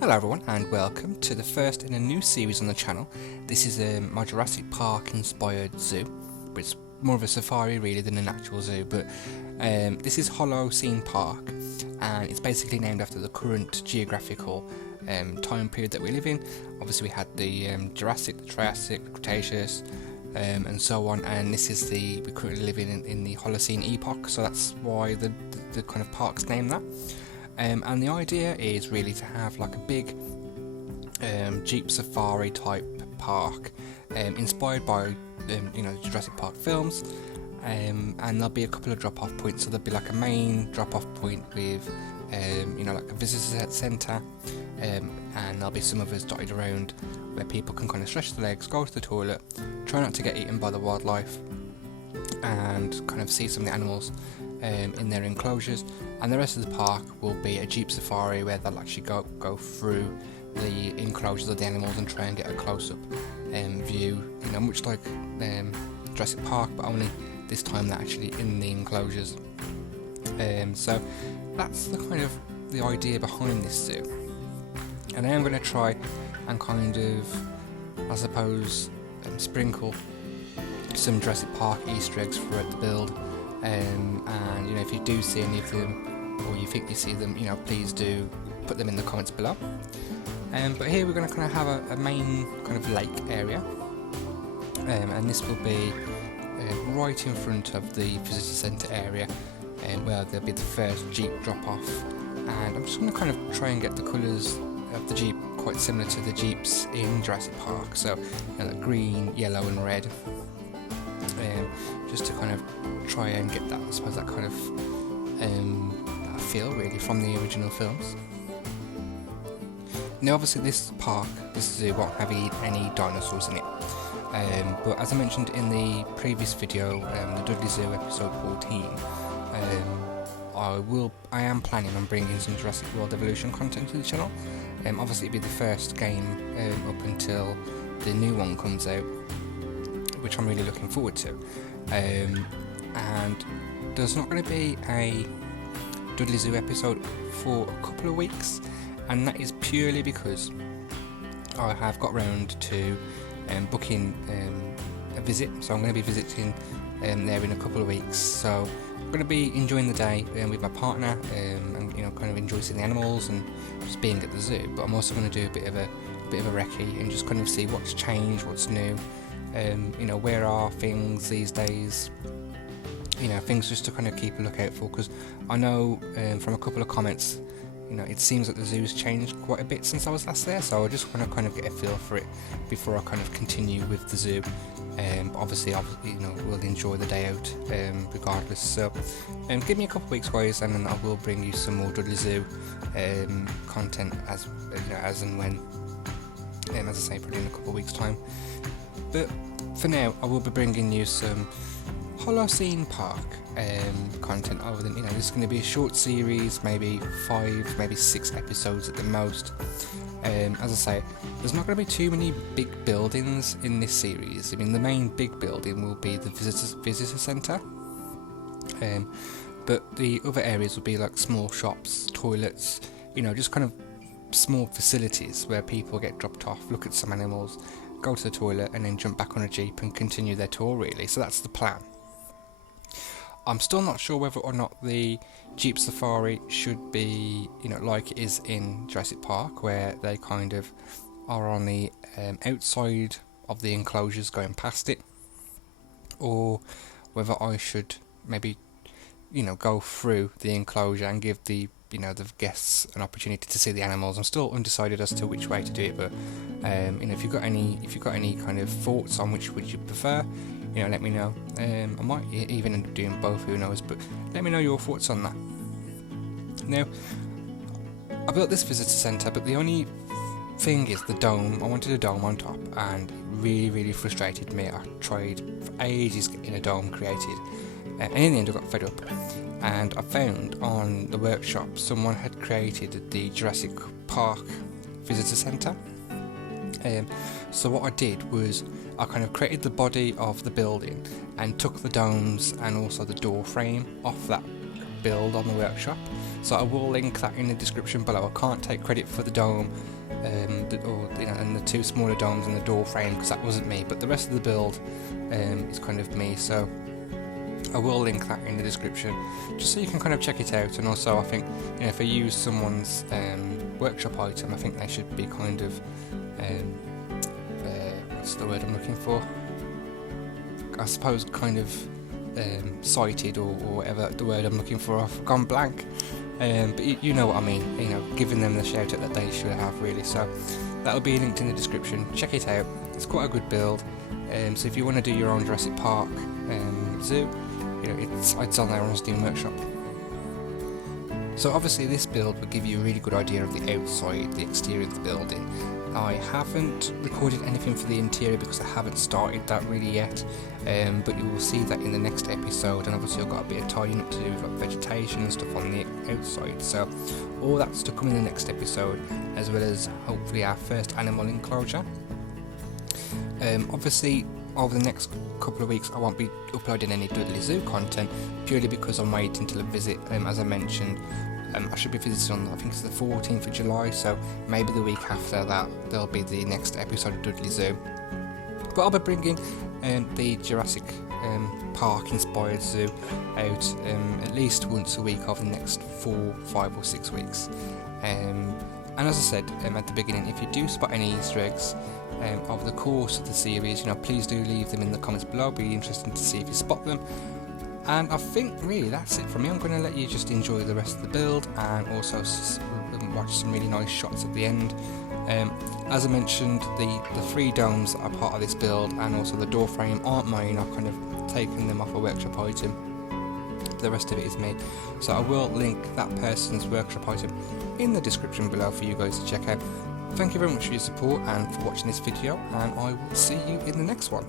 Hello everyone and welcome to the first in a new series on the channel. This is my Jurassic Park inspired zoo, but it's more of a safari really than an actual zoo, but this is Holocene Park and it's basically named after the current geographical time period that we live in. Obviously we had the Jurassic, the Triassic, the Cretaceous and so on, and this is we currently live in the Holocene epoch, so that's why the kind of park's named that. And the idea is really to have like a big Jeep safari type park, inspired by the Jurassic Park films, and there'll be a couple of drop-off points. So there'll be like a main drop-off point with like a visitor centre, and there'll be some others dotted around where people can kind of stretch their legs, go to the toilet, try not to get eaten by the wildlife, and kind of see some of the animals in their enclosures. And the rest of the park will be a Jeep safari where they'll actually go through the enclosures of the animals and try and get a close-up view, much like Jurassic Park, but only this time they're actually in the enclosures. So that's the idea behind this zoo, and I am going to try and kind of, I suppose, sprinkle some Jurassic Park Easter eggs throughout the build. And if you do see any of them, or you think you see them, please do put them in the comments below. But here we're going to kind of have a main kind of lake area, and this will be right in front of the visitor centre area, where there'll be the first Jeep drop off. And I'm just going to kind of try and get the colours of the Jeep quite similar to the Jeeps in Jurassic Park, so like green, yellow and red. Just to kind of try and get that, I suppose, that kind of that feel really from the original films. Now obviously this zoo won't have any dinosaurs in it, but as I mentioned in the previous video, the Dudley Zoo episode 14, I am planning on bringing some Jurassic World Evolution content to the channel. Obviously it'll be the first game up until the new one comes out, which I'm really looking forward to. And there's not going to be a Dudley Zoo episode for a couple of weeks, and that is purely because I have got round to booking a visit. So I'm going to be visiting there in a couple of weeks, so I'm going to be enjoying the day with my partner, and kind of enjoy seeing the animals and just being at the zoo. But I'm also going to do a bit of a recce and just kind of see what's changed, what's new. Where are things these days, things just to kind of keep a lookout for, because I know from a couple of comments, it seems that the zoo's changed quite a bit since I was last there, so I just want to kind of get a feel for it before I kind of continue with the zoo. Obviously we'll enjoy the day out regardless, so give me a couple of weeks guys, and then I will bring you some more Dudley Zoo content as and when, as I say, probably in a couple of weeks time. But for now, I will be bringing you some Holocene Park content over the, this is going to be a short series, maybe 5, maybe 6 episodes at the most. As I say, there's not going to be too many big buildings in this series. I mean, the main big building will be the visitor centre, but the other areas will be like small shops, toilets, just kind of small facilities where people get dropped off, look at some animals, go to the toilet, and then jump back on a Jeep and continue their tour really. So that's the plan. I'm still not sure whether or not the Jeep Safari should be, like it is in Jurassic Park, where they kind of are on the outside of the enclosures going past it, or whether I should maybe, go through the enclosure and give the guests an opportunity to see the animals. I'm still undecided as to which way to do it, but if you've got any kind of thoughts on which would you prefer, let me know. I might even end up doing both, who knows, but let me know your thoughts on that. Now, I built this visitor centre, but the only thing is the dome. I wanted a dome on top, and it really frustrated me. I tried for ages getting a dome created, and in the end I got fed up. And I found on the workshop someone had created the Jurassic Park Visitor Center. So what I did was I kind of created the body of the building and took the domes and also the door frame off that build on the workshop, so I will link that in the description below. I can't take credit for the dome and the two smaller domes and the door frame, because that wasn't me, but the rest of the build is kind of me, so I will link that in the description just so you can kind of check it out. And also I think, if I use someone's workshop item, I think they should be kind of what's the word I'm looking for, I suppose kind of cited, or whatever the word I'm looking for. I've gone blank, but you know what I mean, giving them the shout out that they should have, really. So that'll be linked in the description. Check it out, it's quite a good build. So if you want to do your own Jurassic Park zoo, it's on there on Steam Workshop. So obviously this build will give you a really good idea of the outside, the exterior of the building. I haven't recorded anything for the interior because I haven't started that really yet, but you will see that in the next episode. And obviously I've got a bit of tidying up to do with vegetation and stuff on the outside, so all that's to come in the next episode, as well as hopefully our first animal enclosure. Obviously over the next couple of weeks I won't be uploading any Dudley Zoo content, purely because I'm waiting till a visit. As I mentioned, I should be visiting on, I think it's the 14th of July, so maybe the week after that there'll be the next episode of Dudley Zoo. But I'll be bringing the Jurassic Park inspired zoo out at least once a week over the next 4, 5 or 6 weeks. And as I said at the beginning, if you do spot any Easter eggs over the course of the series, please do leave them in the comments below. It'll be interesting to see if you spot them. And I think really that's it from me. I'm going to let you just enjoy the rest of the build, and also watch some really nice shots at the end. As I mentioned, the 3 domes that are part of this build, and also the door frame, aren't mine. I've kind of taken them off a workshop item. The rest of it is me. So I will link that person's workshop item in the description below for you guys to check out. Thank you very much for your support and for watching this video, and I will see you in the next one.